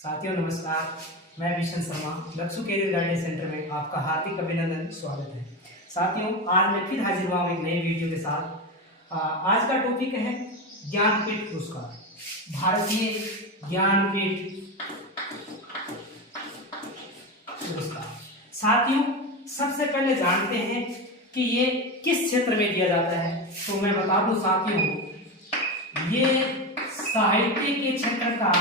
साथियों नमस्कार, मैं विशन शर्मा लक्ष्य कैरियर गाइडेंस सेंटर में आपका हार्दिक अभिनंदन स्वागत है। साथियों आज मैं फिर हाजिर हुआ हूँ एक नई वीडियो के साथ। आज का टॉपिक है ज्ञानपीठ पुरस्कार, भारतीय ज्ञानपीठ पुरस्कार। साथियों सबसे पहले जानते हैं कि ये किस क्षेत्र में दिया जाता है। तो मैं बता दूं साथियों, ये साहित्य के क्षेत्र का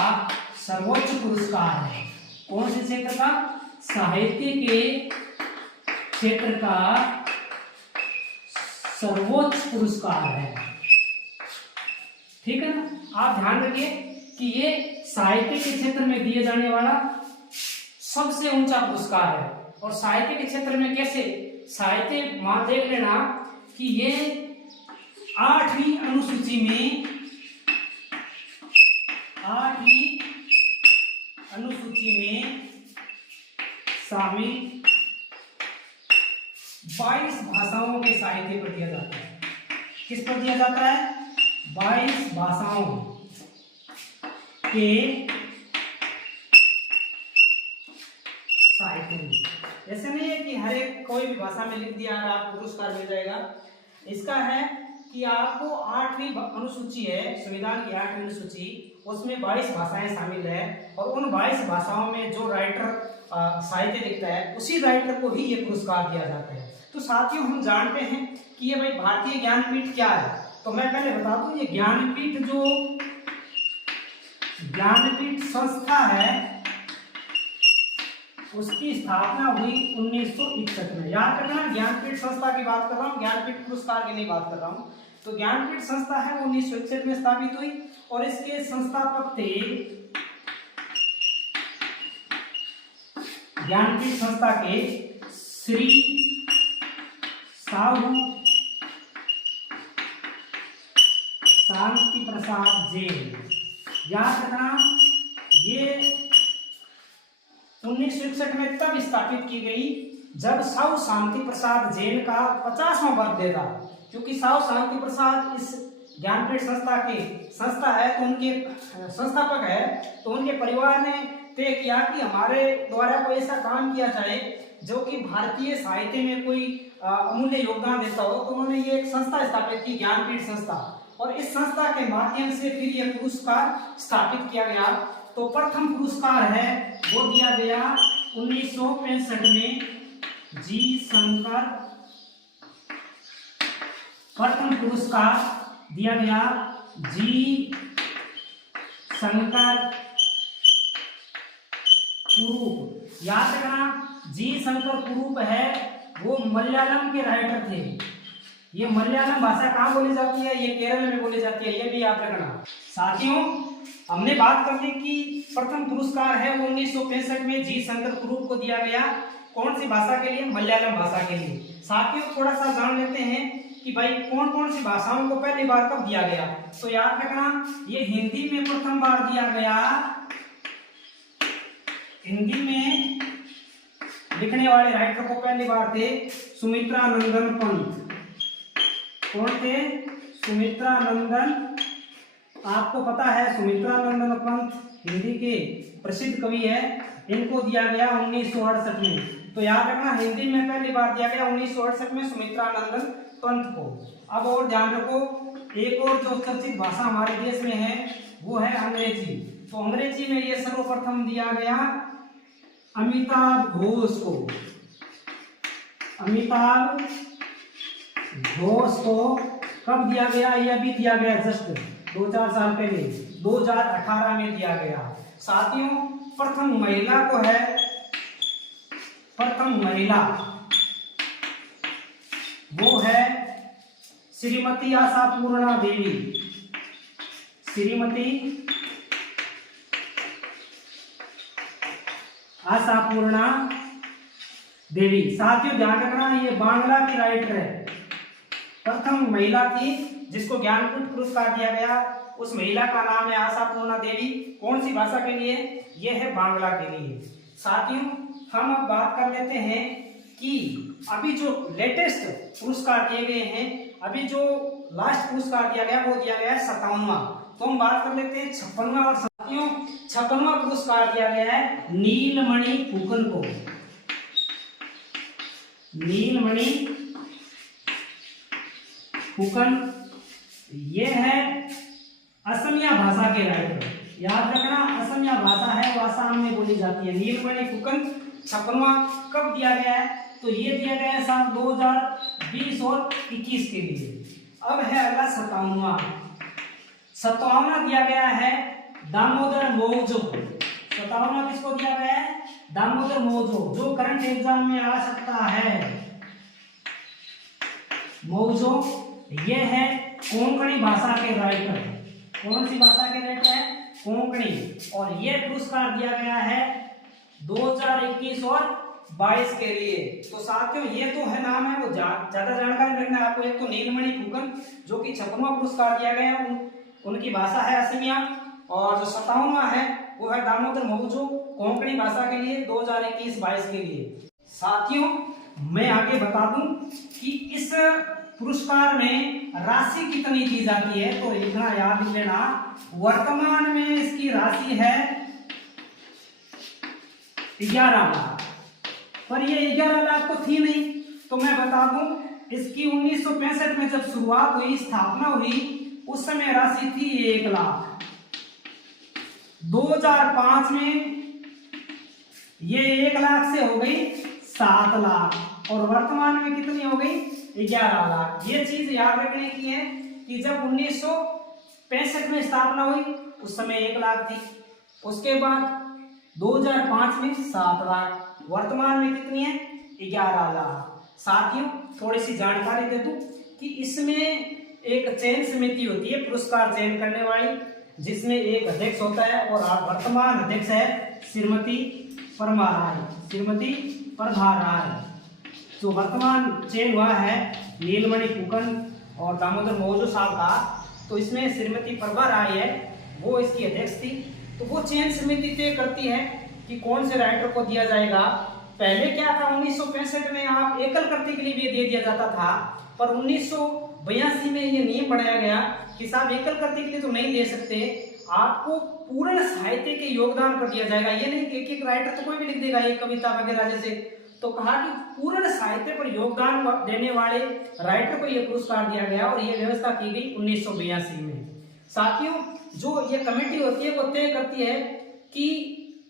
सर्वोच्च पुरस्कार है। कौन से क्षेत्र का? साहित्य के क्षेत्र का सर्वोच्च पुरस्कार है। ठीक है ना? आप ध्यान रखिए कि ये साहित्य के क्षेत्र में दिए जाने वाला सबसे ऊंचा पुरस्कार है। और साहित्य के क्षेत्र में कैसे? साहित्य मान देख लेना कि ये 8वीं अनुसूची में शामिल 22 भाषाओं के साहित्य पर दिया जाता है। किस पर दिया जाता है? 22 भाषाओं के साहित्य में। ऐसे नहीं है कि हर एक कोई भी भाषा में लिख दिया और आपको पुरस्कार मिल जाएगा। इसका है कि आपको 8वीं अनुसूची है, संविधान की 8वीं अनुसूची, उसमें 22 भाषाएं शामिल है और उन 22 भाषाओं में जो राइटर साहित्य लिखता है उसी राइटर को ही ये पुरस्कार दिया जाता है। तो साथियों हम जानते हैं कि ये भाई भारतीय ज्ञानपीठ क्या है। तो मैं पहले बता दूं, ये ज्ञानपीठ जो ज्ञानपीठ संस्था है उसकी स्थापना हुई 1961 में। याद रखना, ज्ञानपीठ संस्था की बात कर रहा हूँ, ज्ञानपीठ पुरस्कार की नहीं बात कर रहा हूँ। तो ज्ञानपीठ संस्था है 1961 में स्थापित हुई और इसके संस्थापक थे ज्ञानपीठ संस्था के श्री साहू शांति प्रसाद जैन। याद रखना, ये 1961 में तब स्थापित की गई जब साहू शांति प्रसाद जैन का 50वां बर्थडे था। क्योंकि साहू शांति प्रसाद इस ज्ञानपीठ संस्था है, तो उनके संस्थापक है, तो उनके परिवार ने तय किया कि हमारे द्वारा कोई ऐसा काम किया जाए जो कि भारतीय साहित्य में कोई अमूल्य योगदान देता हो। तो उन्होंने ये एक संस्था स्थापित की, ज्ञानपीठ संस्था, और इस संस्था के माध्यम से फिर ये पुरस्कार स्थापित किया गया। तो प्रथम पुरस्कार है वो दिया गया 1965 में जी शंकर। प्रथम पुरस्कार दिया गया जी शंकर कुरूप। याद रखना, जी शंकर कुरूप है वो मलयालम के राइटर थे। ये मलयालम भाषा कहाँ बोली जाती है? ये केरल में बोली जाती है, ये भी याद रखना। साथियों हमने बात कर ली कि प्रथम पुरस्कार है वो 1965 में जी शंकर कुरूप को दिया गया। कौन सी भाषा के लिए? मलयालम भाषा के लिए। साथियों थोड़ा सा जान लेते हैं कि भाई कौन कौन सी भाषाओं को पहली बार कब दिया गया। तो याद रखना, ये हिंदी में प्रथम बार दिया गया। हिंदी में लिखने वाले राइटर को पहली बार थे सुमित्रा नंदन पंत। कौन थे? सुमित्रा नंदन। आपको पता है सुमित्रा नंदन पंत हिंदी के प्रसिद्ध कवि है। इनको दिया गया 1968 में। तो याद रखना, हिंदी में पहली बार दिया गया 1968 में सुमित्रा नंदन पंत को। अब और ध्यान रखो, एक और जो चर्चित भाषा हमारे देश में है वो है अंग्रेजी। तो अंग्रेजी में ये सर्वप्रथम दिया गया अमिताभ घोष को। अमिताभ घोष को कब दिया गया? ये अभी दिया गया, जस्ट 2-4 साल पहले 2018 में दिया गया। साथियों प्रथम महिला को है, प्रथम महिला वो है श्रीमती आशापूर्णा देवी। श्रीमती आशापूर्णा देवी। साथियों ध्यान रखना, ये बांग्ला की राइटर है। प्रथम महिला थी जिसको ज्ञानपीठ पुरस्कार दिया गया, उस महिला का नाम है आशापूर्णा देवी। कौन सी भाषा के लिए? यह है बांग्ला के लिए। साथियों हम अब बात कर लेते हैं कि अभी जो लेटेस्ट पुरस्कार दिए गए हैं, अभी जो लास्ट पुरस्कार दिया गया वो दिया गया है 57वां। तो हम बात कर लेते हैं 56वां और साथियों 56वां पुरस्कार दिया गया है नीलमणि फुकन को। नीलमणि फुकन ये है असमिया भाषा के राइटर। याद रखना, असमिया भाषा है वो आसाम में बोली जाती है। नीलमणि फुकन 56वां कब दिया गया है? तो ये दिया गया है साल 2020 और 21 के लिए। अब है अगला 57वां। 57वां दिया गया है दामोदर मौजो। 57वां किसको दिया गया है? दामोदर मौजो, जो करंट एग्जाम में आ सकता है। मौजो ये है कोंकणी भाषा के राइटर। कौन सी भाषा के राइटर है? कोंकणी। और ये पुरस्कार दिया गया है 2021 और 22 के लिए। तो साथियों ये तो है नाम है, वो ज्यादा जानकारी रखना है आपको। एक तो नीलमणि फुकन जो कि 56वां पुरस्कार दिया गया है, उनकी भाषा है असमिया। और जो 57वां है वो है दामोदर मौजो, कोंकणी भाषा के लिए 2021-22 के लिए। साथियों मैं आगे बता दूं कि इस पुरस्कार में राशि कितनी दी जाती है, तो इतना याद लेना। वर्तमान में इसकी राशि है 11 लाख, पर ये 11 लाख तो थी नहीं। तो मैं बता दूं इसकी 1965 में जब शुरुआत हुई, स्थापना हुई, उस समय राशि थी 1 लाख। 2005 में ये 1 लाख से हो गई 7 लाख और वर्तमान में कितनी हो गई? 11 लाख। ये चीज याद रखने की है कि जब 1965 में स्थापना हुई उस समय 1 लाख थी, उसके बाद 2005 में 7 लाख, वर्तमान में कितनी है? 11 लाख। साथियों थोड़ी सी जानकारी दे दूं कि इसमें एक चयन समिति होती है पुरस्कार चयन करने वाली, जिसमें एक अध्यक्ष होता है और वर्तमान अध्यक्ष है श्रीमती परमार राय। श्रीमती परमार राय जो वर्तमान चयन हुआ है नीलमणि फुकन और दामोदर मौजो साहब का, तो इसमें श्रीमती परमार राय है, वो इसकी अध्यक्ष थी। तो वो चयन समिति तय करती है कि कौन से राइटर को दिया जाएगा। पहले क्या था, 1965 में आप एकल कृति के लिए भी दे दिया जाता था, पर 1982 में ये नियम बनाया गया कि साहब एकल कृति के लिए तो नहीं दे सकते, आपको पूर्ण साहित्य के योगदान पर दिया जाएगा। ये नहीं कि एक एक राइटर तो कोई भी लिख देगा, एक कविता वगैरह जैसे। तो कहा कि पूर्ण साहित्य पर योगदान देने वाले राइटर को यह पुरस्कार दिया गया और यह व्यवस्था की गई 1982 में। साथियों जो ये कमेटी होती है वो तय करती है कि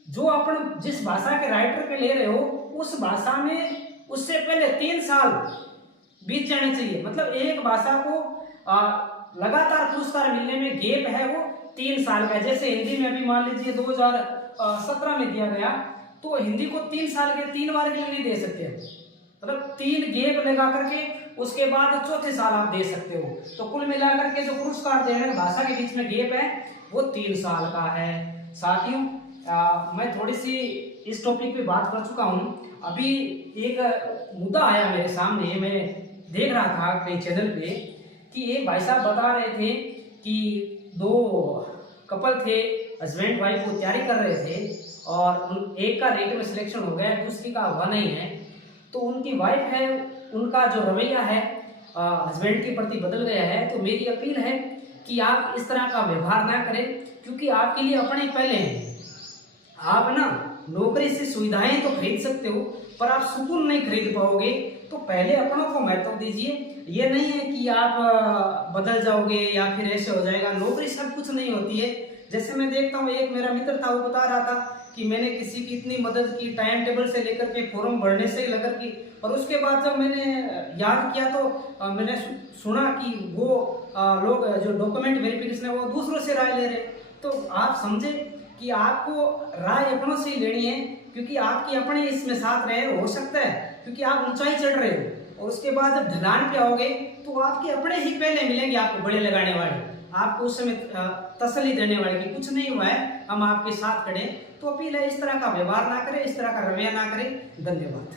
जो अपन जिस भाषा के राइटर पे ले रहे हो उस भाषा में उससे पहले 3 साल बीत जाने चाहिए। मतलब एक भाषा को लगातार पुरस्कार मिलने में गेप है वो 3 साल का। जैसे हिंदी में अभी मान लीजिए 2017 में दिया गया, तो हिंदी को 3 साल के 3 बार के लिए नहीं दे सकते, मतलब 3 गेप लगा करके उसके बाद चौथे साल आप दे सकते हो। तो कुल मिलाकर के जो पुरस्कार देने भाषा के बीच में गेप है वो 3 साल का है। साथियों मैं थोड़ी सी इस टॉपिक पे बात कर चुका हूँ। अभी एक मुद्दा आया मेरे सामने, मैं देख रहा था कई चैनल पे कि एक भाई साहब बता रहे थे कि 2 कपल थे, हस्बैंड वाइफ, वो तैयारी कर रहे थे और एक का रेट में सिलेक्शन हो गया, दूसरी का हुआ नहीं है। तो उनकी वाइफ है, उनका जो रवैया है हस्बैंड के प्रति बदल गया है। तो मेरी अपील है कि आप इस तरह का व्यवहार ना करें, क्योंकि आपके लिए अपने पहले हैं। आप ना नौकरी से सुविधाएं तो खरीद सकते हो, पर आप सुकून नहीं खरीद पाओगे। तो पहले अपनों को महत्व दीजिए। ये नहीं है कि आप बदल जाओगे या फिर ऐसे हो जाएगा। नौकरी सब कुछ नहीं होती है। जैसे मैं देखता हूँ, एक मेरा मित्र था, वो बता रहा था कि मैंने किसी की इतनी मदद की, टाइम टेबल से लेकर के फॉर्म भरने से लेकर की, और उसके बाद जब मैंने याद किया तो मैंने सुना कि वो लोग जो डॉक्यूमेंट वेरिफिकेशन है वो दूसरों से राय ले रहे। तो आप समझे कि आपको राय अपनों से ही लेनी है, क्योंकि आपकी अपने इसमें साथ रहे। हो सकता है क्योंकि आप ऊंचाई चढ़ रहे हो और उसके बाद जब ढलान पे आओगे तो आपके अपने ही पहले मिलेंगे आपको बड़े लगाने वाले, आपको उस समय तसल्ली देने वाले कि कुछ नहीं हुआ है, हम आपके साथ खड़े। तो अपील है इस तरह का व्यवहार ना करें, इस तरह का रवैया ना करें। धन्यवाद।